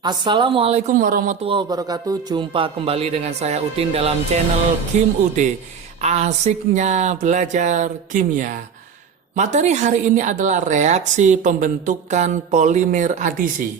Assalamualaikum warahmatullahi wabarakatuh. Jumpa kembali dengan saya Udin dalam channel Kim UD. Asiknya belajar kimia. Materi hari ini adalah reaksi pembentukan polimer adisi.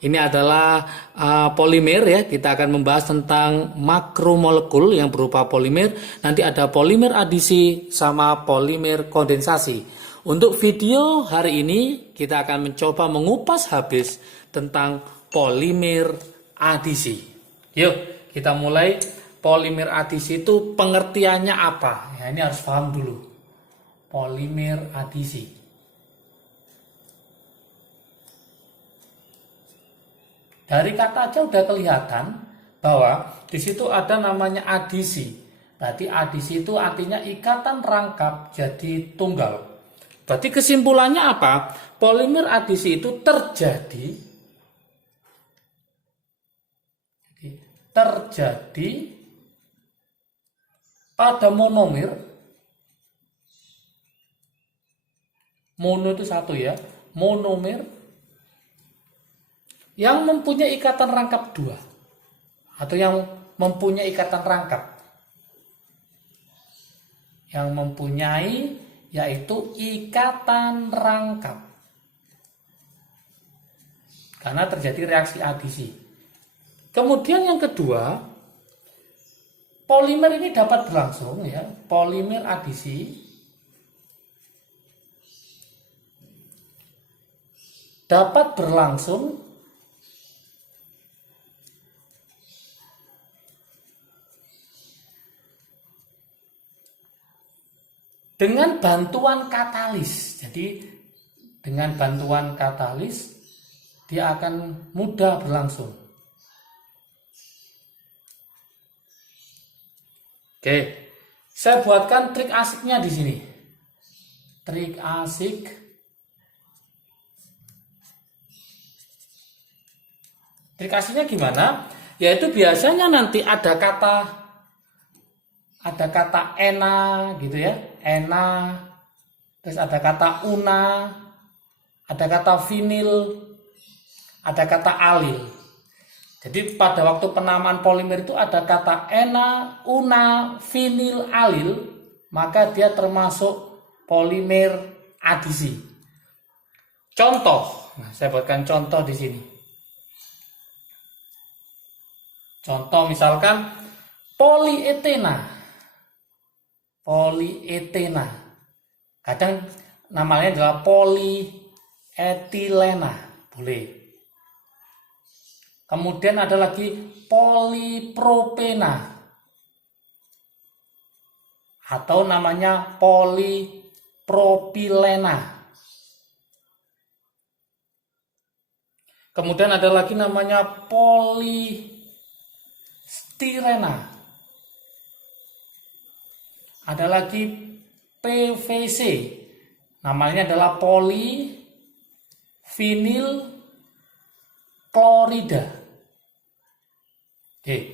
Ini adalah polimer ya. Kita akan membahas tentang makromolekul yang berupa polimer. Nanti ada polimer adisi sama polimer kondensasi. Untuk video hari ini kita akan mencoba mengupas habis tentang polimer adisi. Yuk, kita mulai. Polimer adisi itu pengertiannya apa? Ya, ini harus paham dulu. Polimer adisi. Dari kata aja udah kelihatan bahwa di situ ada namanya adisi. Berarti adisi itu artinya ikatan rangkap jadi tunggal. Berarti kesimpulannya apa? Polimer adisi itu terjadi pada monomer. Mono itu satu ya, monomer yang mempunyai ikatan rangkap dua atau yang mempunyai ikatan rangkap yang mempunyai yaitu ikatan rangkap karena terjadi reaksi adisi. Kemudian yang kedua, polimer ini dapat berlangsung ya, polimer adisi dapat berlangsung dengan bantuan katalis. Jadi dengan bantuan katalis dia akan mudah berlangsung. Oke, saya buatkan trik asiknya di sini. Trik asik. Trik asiknya gimana? Yaitu biasanya nanti ada kata ena gitu ya, ena. Terus ada kata una, ada kata vinil, ada kata alil. Jadi pada waktu penamaan polimer itu ada kata ena, una, vinil, alil, maka dia termasuk polimer adisi. Contoh, nah, saya buatkan contoh di sini. Contoh misalkan polietena. Polietena. Kadang namanya adalah polietilena, boleh. Kemudian ada lagi polipropena atau namanya polipropilena. Kemudian ada lagi namanya polistirena. Ada lagi PVC. Namanya adalah polivinil klorida. Oke.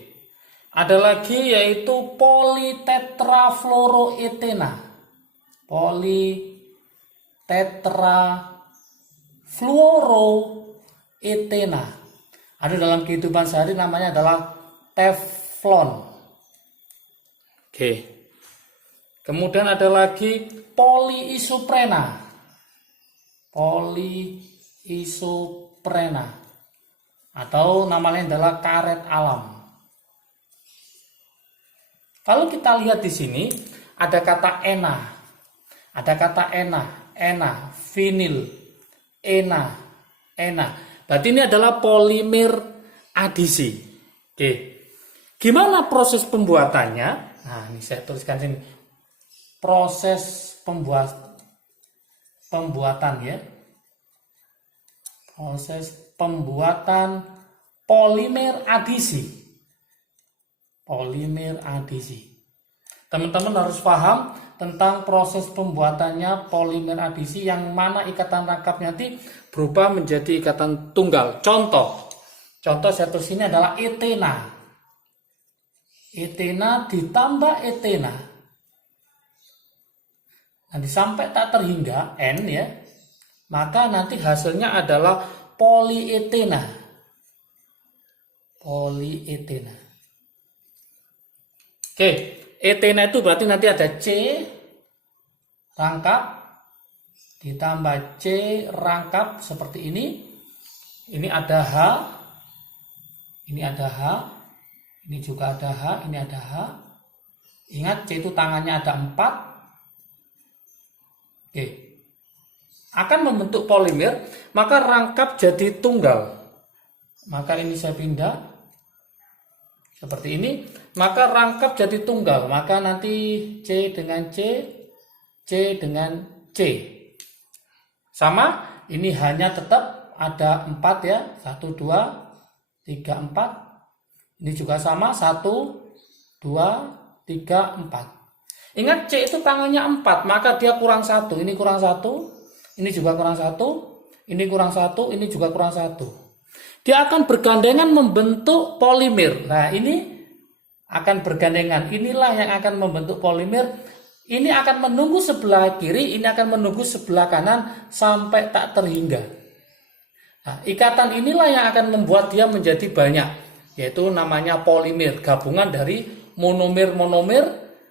Ada lagi yaitu politetrafluoroetena. Politetrafluoroetena. Ada dalam kehidupan sehari namanya adalah teflon. Oke. Kemudian ada lagi poliisoprena. Poliisoprena. Atau namanya adalah karet alam. Kalau kita lihat di sini ada kata ena, vinil, ena. Berarti ini adalah polimer adisi. Oke, gimana proses pembuatannya? Nah, ini saya tuliskan sini. Proses pembuatan ya. Proses pembuatan polimer adisi. Polimer adisi. Teman-teman harus paham tentang proses pembuatannya polimer adisi yang mana ikatan rangkapnya nanti berubah menjadi ikatan tunggal. Contoh saya tulis ini adalah etena. Etena ditambah etena. Nanti sampai tak terhingga N ya. Maka nanti hasilnya adalah polietena. Polietena. Oke, etena itu berarti nanti ada C rangkap ditambah C rangkap seperti ini. Ini ada H, ini ada H, ini juga ada H, ini ada H. Ingat C itu tangannya ada 4. Oke. Akan membentuk polimer, maka rangkap jadi tunggal. Maka ini saya pindah seperti ini, maka rangkap jadi tunggal. Maka nanti C dengan C dengan C. Sama, ini hanya tetap ada 4 ya. 1, 2, 3, 4. Ini juga sama, 1, 2, 3, 4. Ingat C itu tangannya 4, maka dia kurang 1. Ini kurang 1, ini juga kurang 1, ini kurang 1, ini juga kurang 1. Dia akan bergandengan membentuk polimer. Nah, ini akan bergandengan. Inilah yang akan membentuk polimer. Ini akan menunggu sebelah kiri, ini akan menunggu sebelah kanan sampai tak terhingga. Nah, ikatan inilah yang akan membuat dia menjadi banyak, yaitu namanya polimer. Gabungan dari monomer-monomer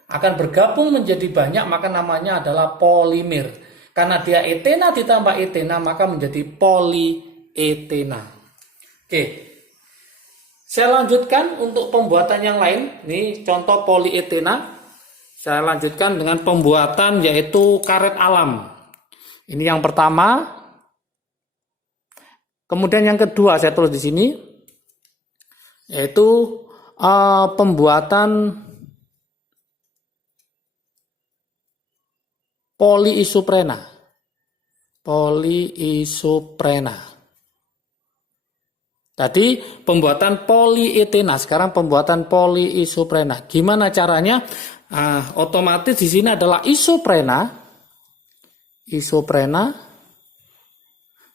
akan bergabung menjadi banyak, maka namanya adalah polimer. Karena dia etena ditambah etena, maka menjadi polietena. Oke, saya lanjutkan untuk pembuatan yang lain. Ini contoh polietena. Saya lanjutkan dengan pembuatan yaitu karet alam. Ini yang pertama. Kemudian yang kedua saya tulis di sini yaitu pembuatan poliisoprena. Poliisoprena. Tadi pembuatan polietena, sekarang pembuatan poliisoprena. Gimana caranya? Otomatis di sini adalah isoprena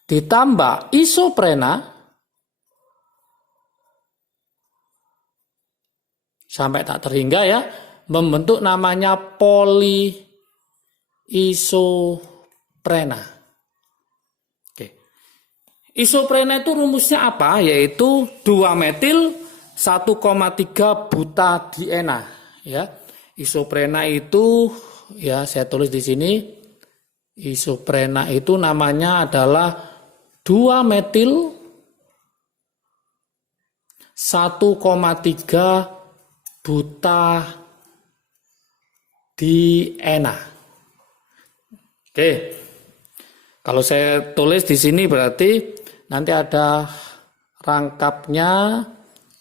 ditambah isoprena sampai tak terhingga ya, membentuk namanya poliisoprena. Oke. Isoprena itu rumusnya apa? Yaitu 2-metil 1,3 butadiena ya. Isoprena itu ya saya tulis di sini. Isoprena itu namanya adalah 2-metil 1,3 butadiena. Oke. Kalau saya tulis di sini berarti nanti ada rangkapnya,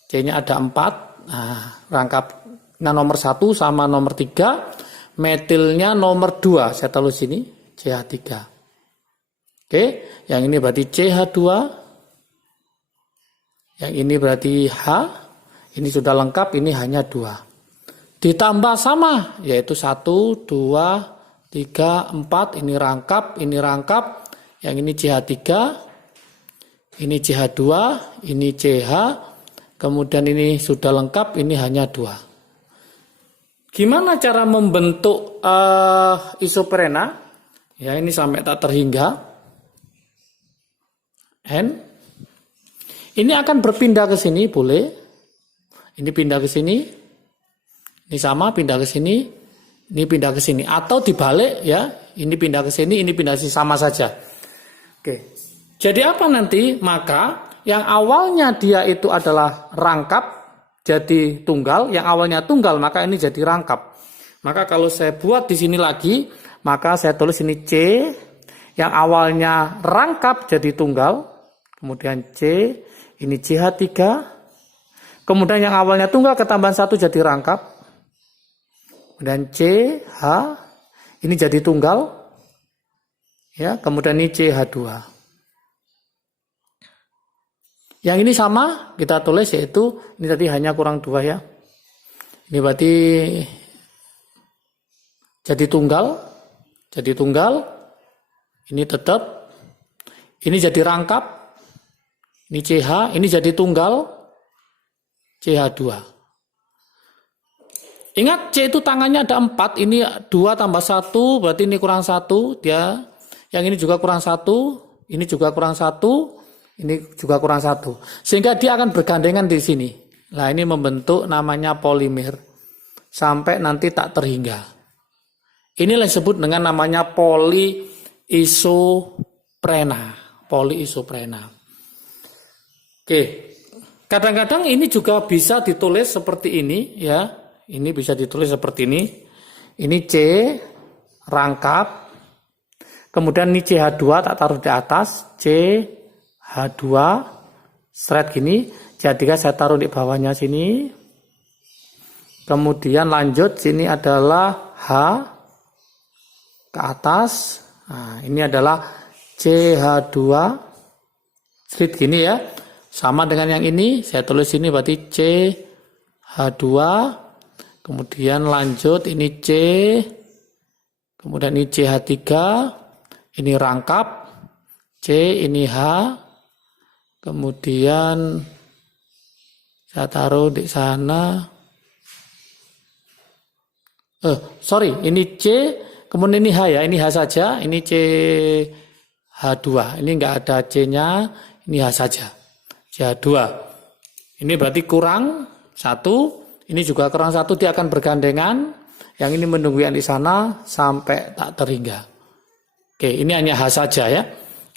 C-nya ada 4. Nah, rangkap nomor 1 sama nomor 3, metilnya nomor 2, saya tulis sini CH3. Oke, yang ini berarti CH2, yang ini berarti H, ini sudah lengkap, ini hanya 2. Ditambah sama, yaitu 1, 2, 3, 4, ini rangkap, yang ini CH3, ini CH2, ini CH, kemudian ini sudah lengkap, ini hanya 2. Gimana cara membentuk isoprena? Ya, ini sampai tak terhingga. N. Ini akan berpindah ke sini, boleh. Ini pindah ke sini. Ini sama, pindah ke sini. Ini pindah ke sini. Atau dibalik ya. Ini pindah ke sini, ini pindah ke sini, sama saja. Oke. Jadi apa nanti? Maka yang awalnya dia itu adalah rangkap jadi tunggal, yang awalnya tunggal maka ini jadi rangkap. Maka kalau saya buat di sini lagi, maka saya tulis ini C, yang awalnya rangkap jadi tunggal, kemudian C, ini CH3, kemudian yang awalnya tunggal ketambahan 1 jadi rangkap, kemudian CH, ini jadi tunggal, ya, kemudian ini CH2. Yang ini sama, kita tulis yaitu, ini tadi hanya kurang 2 ya. Ini berarti jadi tunggal, ini tetap, ini jadi rangkap, ini CH, ini jadi tunggal, CH2. Ingat C itu tangannya ada 4, ini 2 tambah 1, berarti ini kurang 1, dia, yang ini juga kurang 1, ini juga kurang 1, ini juga kurang 1. Sehingga dia akan bergandengan di sini. Nah, ini membentuk namanya polimer sampai nanti tak terhingga. Inilah disebut dengan namanya poliisoprena. Poliisoprena. Oke. Kadang-kadang ini juga bisa ditulis seperti ini ya. Ini bisa ditulis seperti ini. Ini C rangkap. Kemudian ini CH2 tak taruh di atas. CH2 seret gini. CH3 saya taruh di bawahnya sini. Kemudian lanjut sini adalah H ke atas. Nah, ini adalah CH2 seret gini ya. Sama dengan yang ini, saya tulis ini berarti CH2, kemudian lanjut ini C, kemudian ini CH3, ini rangkap, C, ini H, kemudian saya taruh di sana, ini C, kemudian ini H ya, ini H saja, ini CH2, ini enggak ada C-nya, ini H saja. CH2. Ini berarti kurang 1, ini juga kurang 1, dia akan bergandengan. Yang ini menunggu yang di sana sampai tak terhingga. Oke, ini hanya H saja ya.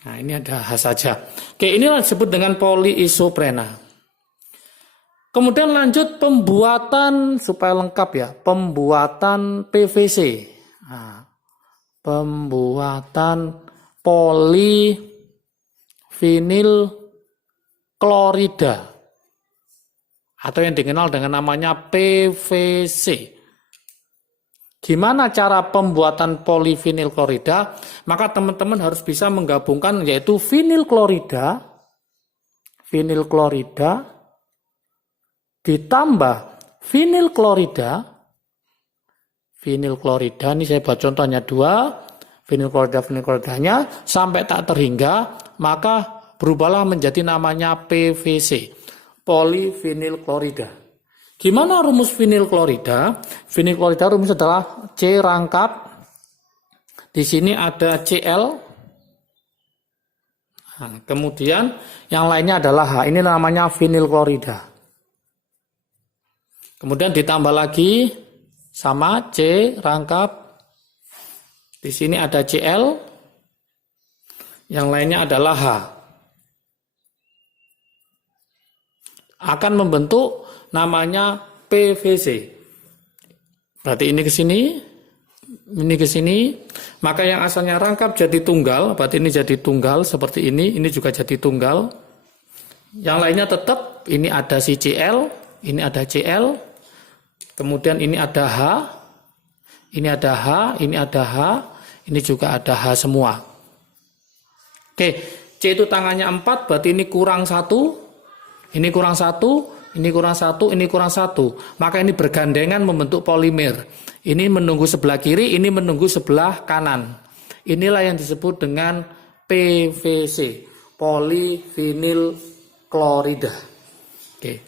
Nah, ini ada H saja. Oke, inilah disebut dengan poliisoprena. Kemudian lanjut pembuatan supaya lengkap ya, pembuatan PVC. Nah, pembuatan polivinil klorida atau yang dikenal dengan namanya PVC. Gimana cara pembuatan polivinil klorida? Maka teman-teman harus bisa menggabungkan yaitu vinil klorida ditambah vinil klorida ini saya buat contohnya 2, vinil kloridanya sampai tak terhingga, maka berubahlah menjadi namanya PVC, polivinil klorida. Gimana rumus vinil klorida? Vinil klorida rumus adalah C rangkap, di sini ada Cl, nah, kemudian yang lainnya adalah H, ini namanya vinil klorida. Kemudian ditambah lagi sama C rangkap, di sini ada Cl, yang lainnya adalah H. Akan membentuk namanya PVC. Berarti ini ke sini, ini ke sini, maka yang asalnya rangkap jadi tunggal, berarti ini jadi tunggal seperti ini juga jadi tunggal. Yang lainnya tetap, ini ada si Cl, ini ada Cl, kemudian ini ada H, ini ada H, ini ada H, ini juga ada H semua. Oke, C itu tangannya 4, berarti ini kurang 1. Ini kurang 1, ini kurang 1, ini kurang 1. Maka ini bergandengan membentuk polimer. Ini menunggu sebelah kiri, ini menunggu sebelah kanan. Inilah yang disebut dengan PVC, polivinil klorida. Oke.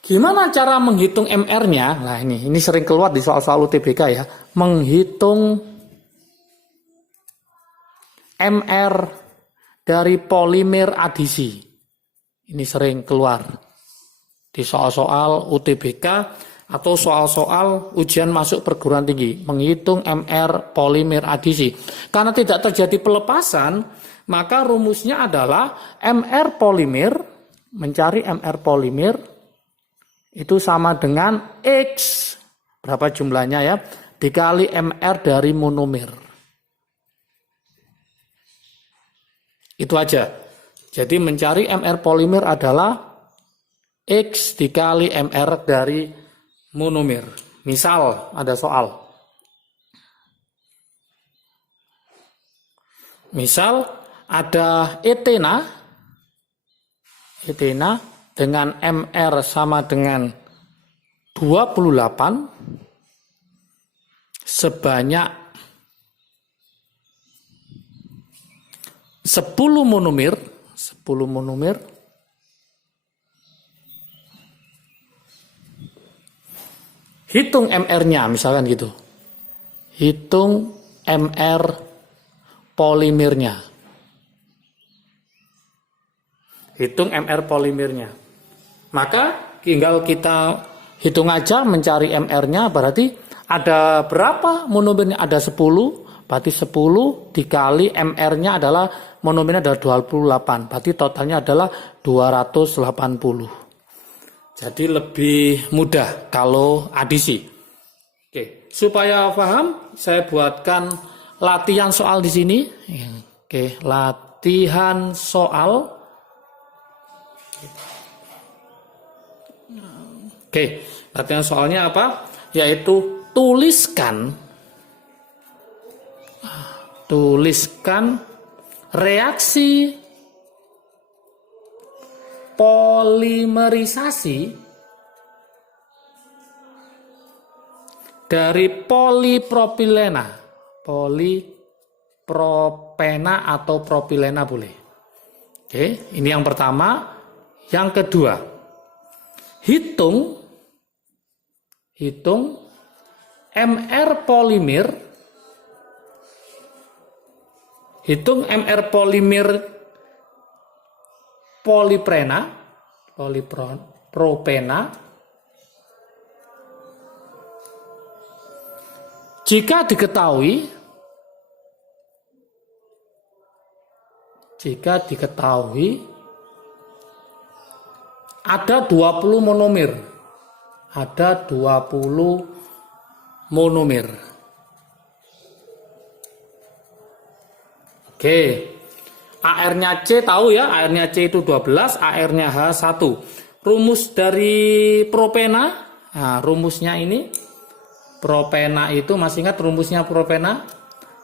Gimana cara menghitung MR-nya? Nah, ini sering keluar di soal-soal UTBK ya. Menghitung MR dari polimer adisi. Ini sering keluar di soal-soal UTBK atau soal-soal ujian masuk perguruan tinggi. Menghitung MR polimer adisi. Karena tidak terjadi pelepasan, maka rumusnya adalah MR polimer, mencari MR polimer, itu sama dengan X, berapa jumlahnya ya, dikali MR dari monomer. Itu aja. Jadi mencari MR polimer adalah X dikali MR dari monomer. Misal ada soal. Misal ada etena dengan MR sama dengan 28 sebanyak 10 monomer. Hitung MR-nya misalkan gitu. Hitung MR polimernya. hitung MR polimernya. Maka tinggal kita hitung aja mencari MR-nya, berarti ada berapa monomernya? Ada 10, berarti 10 dikali MR-nya adalah monomernya adalah 28, berarti totalnya adalah 280. Jadi lebih mudah kalau adisi. Oke, supaya paham, saya buatkan latihan soal di sini. Oke, latihan soal. Oke, latihan soalnya apa? Yaitu tuliskan reaksi polimerisasi dari polipropilena, polipropena atau propilena boleh. Oke, ini yang pertama. Yang kedua, hitung MR polimer, polipropena jika diketahui ada 20 monomer. Ada 20 monomer. Oke. AR-nya C tahu ya, AR-nya C itu 12, AR-nya H 1. Rumus dari propena, nah rumusnya ini, propena itu masih ingat rumusnya propena?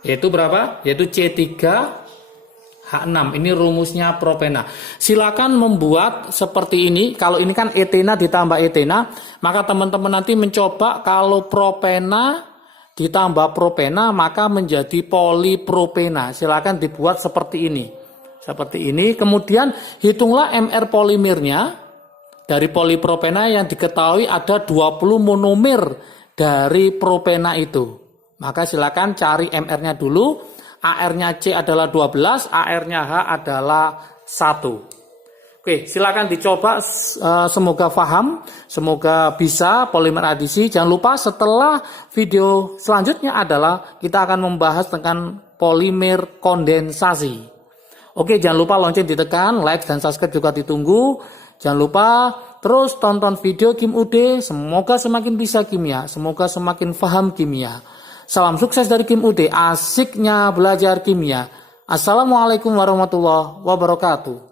Yaitu berapa? Yaitu C3H6, ini rumusnya propena. Silakan membuat seperti ini, kalau ini kan etena ditambah etena, maka teman-teman nanti mencoba kalau propena ditambah propena maka menjadi polipropena. Silakan dibuat seperti ini. Kemudian hitunglah MR polimernya dari polipropena yang diketahui ada 20 monomer dari propena itu. Maka silakan cari MR-nya dulu. AR-nya C adalah 12, AR-nya H adalah 1. Oke, silakan dicoba, semoga paham, semoga bisa polimer adisi. Jangan lupa setelah video selanjutnya adalah kita akan membahas tentang polimer kondensasi. Oke, jangan lupa lonceng ditekan, like dan subscribe juga ditunggu. Jangan lupa terus tonton video Kim UD. Semoga semakin bisa kimia, semoga semakin paham kimia. Salam sukses dari Kim UD, asiknya belajar kimia. Assalamualaikum warahmatullahi wabarakatuh.